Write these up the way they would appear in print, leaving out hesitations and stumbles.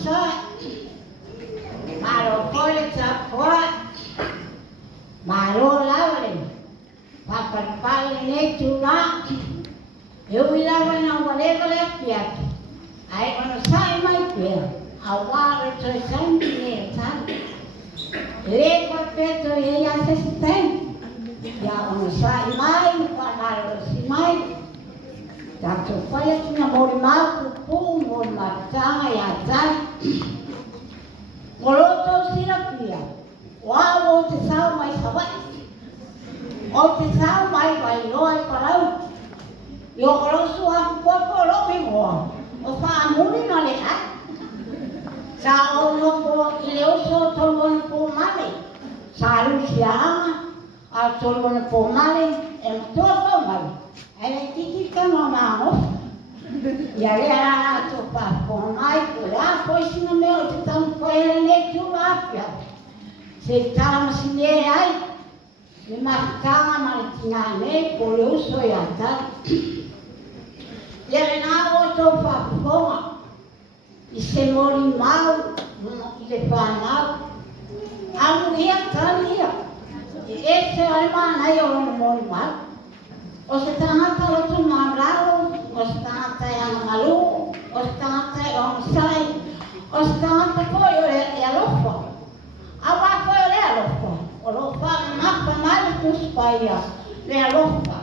sa malo kole sa kora malo lawle papal ne tuna eu ilava na wale kia ai ono sai mai pia awara to santi ne tan le papeto e assistente ya ono sai mai para si mai tanto poi tinha mori mal pum mori matanga ya tan moloto sirapia wa te sao mai sawai o te sao mai vai loi parau yo oro sua popo lo mi mo o fa muri na le ha sa o no po le oso tolon po male SALU sianga a tolon po male e to po male ele tiki kama mamo ya le ara to pa po mai ko la po sina me o te tam po ele tu apia se tam sine ai le markanga maltina ne po le uso ya ta ya le na o to pa po i se mori mau i le pa mau amu ia talia i ese alma na yo mori mau o se tangata o tu marao o se tangata e malu o se tangata e sai o se tangata ko yo e alofa awa ko yo e alofa o lo fa na pa mai ku spaia le alofa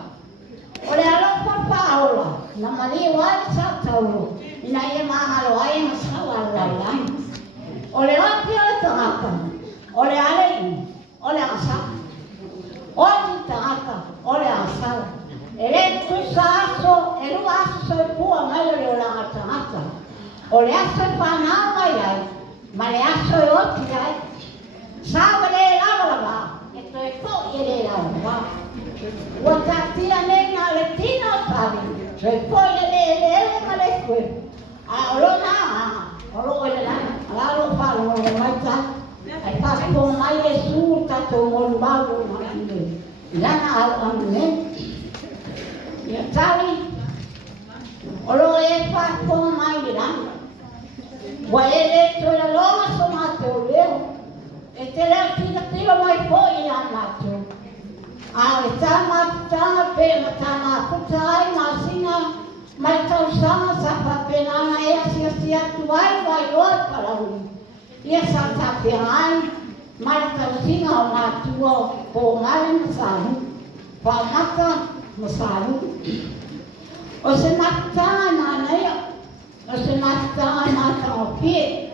o le alofa pa ola na mali wa sa taulo ina e ma alo ai na sa wa la lai o le ati o le tangata o le ale o le asa o le tangata o le asa ele tu saso ele aso e pua mai o le ola tangata o le aso e pana mai ai ma le aso e oti ai sa le lava e to e po ele lava o tatia ne na le tino tavi so e po ele ma le kwe a lo na o lo ele na ala lo fa lo mai ta ai pa po mai e su ta to mo ba lo ma ni lana al amne ya TALI olo e fa po mai la wa ele to la lo so ma to le e te la tiro mai po ila ma to a e tama pe ma tama putai ma singa mai tau sama sa pa penana e asia tu ai vai lo para u ia sa ta pe ai mai tau singa o ma tuo po mai ma sa pa mata ma SALU o se mata na ia o se mata o pie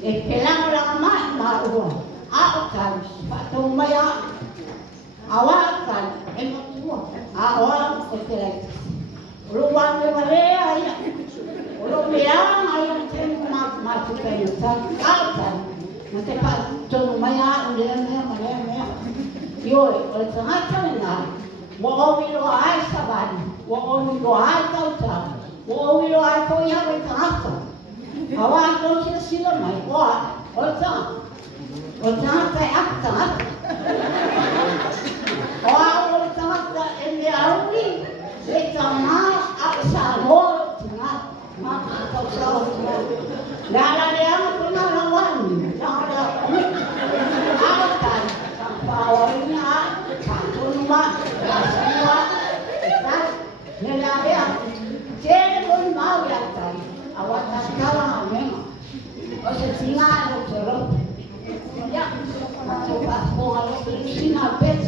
e pelang la ma ua a o kan pa to mai a wa kan e mo tua a o o te lai o lo wa me vale ai o lo me ai te ma tu te ta a kan ma te pa to mai a o le me yo o te mata na wo o lo ai sabani wo o lo ai tauta wo o lo ai ko ia re tata awa to se sila mai wa o ta ta akta o ta e me auri e ta ma a sa lo tina ma ta sa la le ama ko na la wani la a ta pa o ina pa to ma Nelaria, tiene un mau ya tai, awata kala mema. O se tinga no toro. Ya, so pa ko alo sina pet.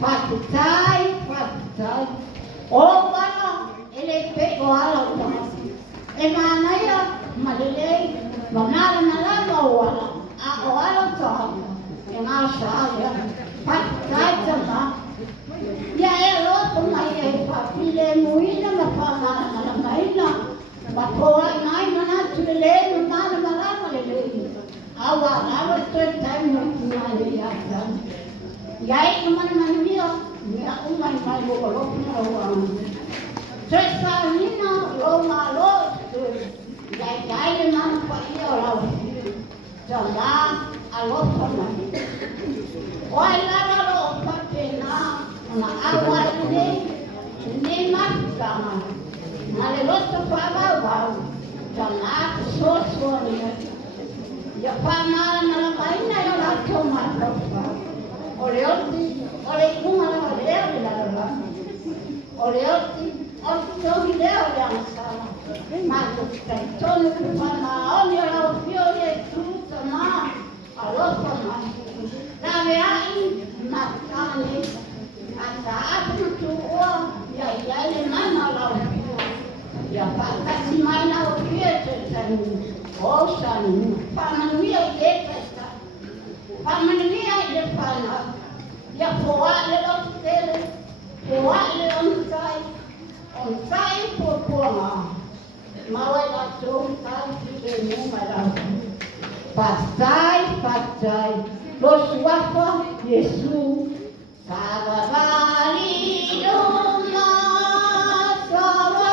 Whakitai, whakitai. O wala, ele peko ala utaha. E mānaia, malilei, mamara malama o wala. A o ala utaha. E ngā shāia. Whakitai tama. Ia e loto mai e whapile muina ma whamara malamaina. Ma koa nai manatu le mamara malama le lei. Awa, awa toi tai mo kumane iata. Iai ka manamia, mea umai mai o lopi o wang. Toi Sauniga, lo malo, iai le mana pa ia o lau. Ta la, a loto mai. Oai lava lo o papena, ona awa ne matama. Ma le loto pa wau, ta la so ni. Ia whamara malamaina ia la toma tofa. Ole oti, ole kumara o leo i la la. Ole oti tohi leo i anasala. Mato kai tonu ku whamaoni o lau fiori e tuta mā. Alofa mai. Tawe ai, matane. Ata apuna tu oa, ia le mana o lau fiori. Ia whakasi mai na o fiori tanu. Ocean, Pamania Yeta, Pamania Yepana, Yapoale on Tele, Poale on side for Poma, Mawala to the Numara. Pastai, Los Wafa, Yesu, Savavali, Doma, Savavali,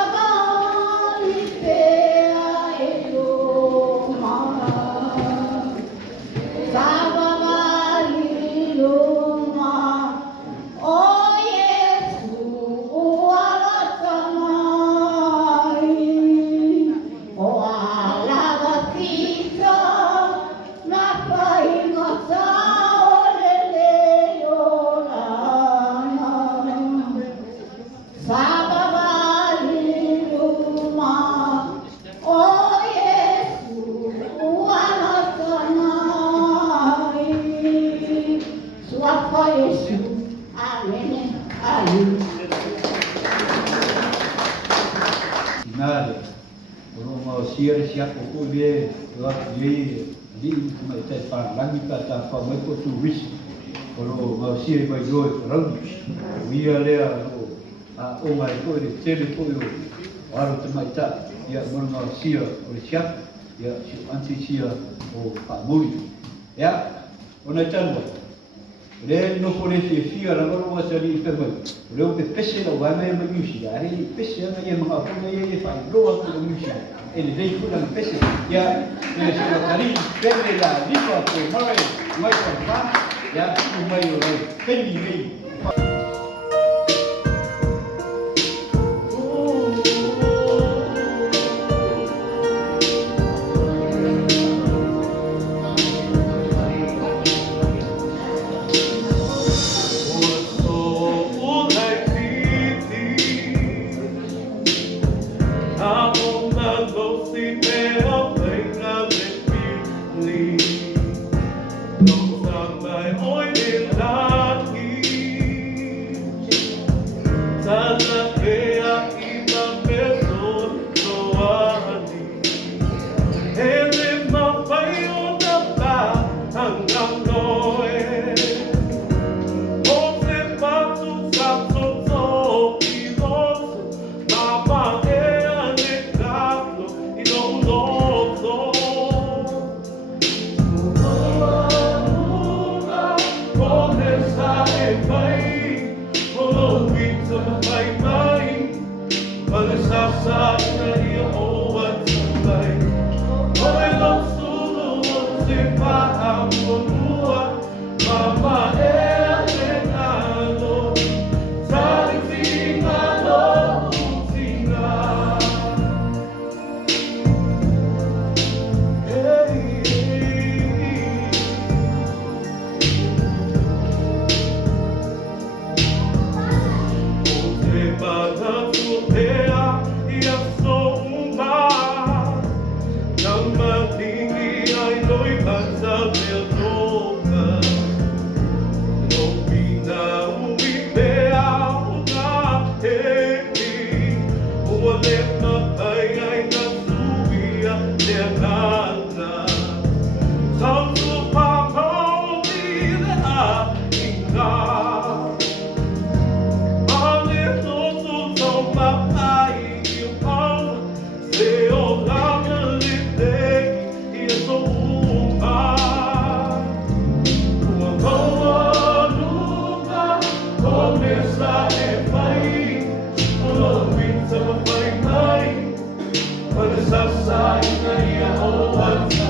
Siar siap ko be wa ye di mai tai pa langi ka ta fa mai ko tu wis ko ma siar ba yo ram wi ale a o mai ko de tele ko yo aro te mai ta ya mo ma siar o siap ya si anti siar o pa muri ya ona tanwa le no pole se fia la no ma sali pe mai le o pe pese la wa mai ma yusi ya re pese na ye ma ko ye fa lo ko yusi ele veio por uma peça e a secretaria pede la lista POMARE mai para ya o meio tem ninguém No Sa sa ina iya o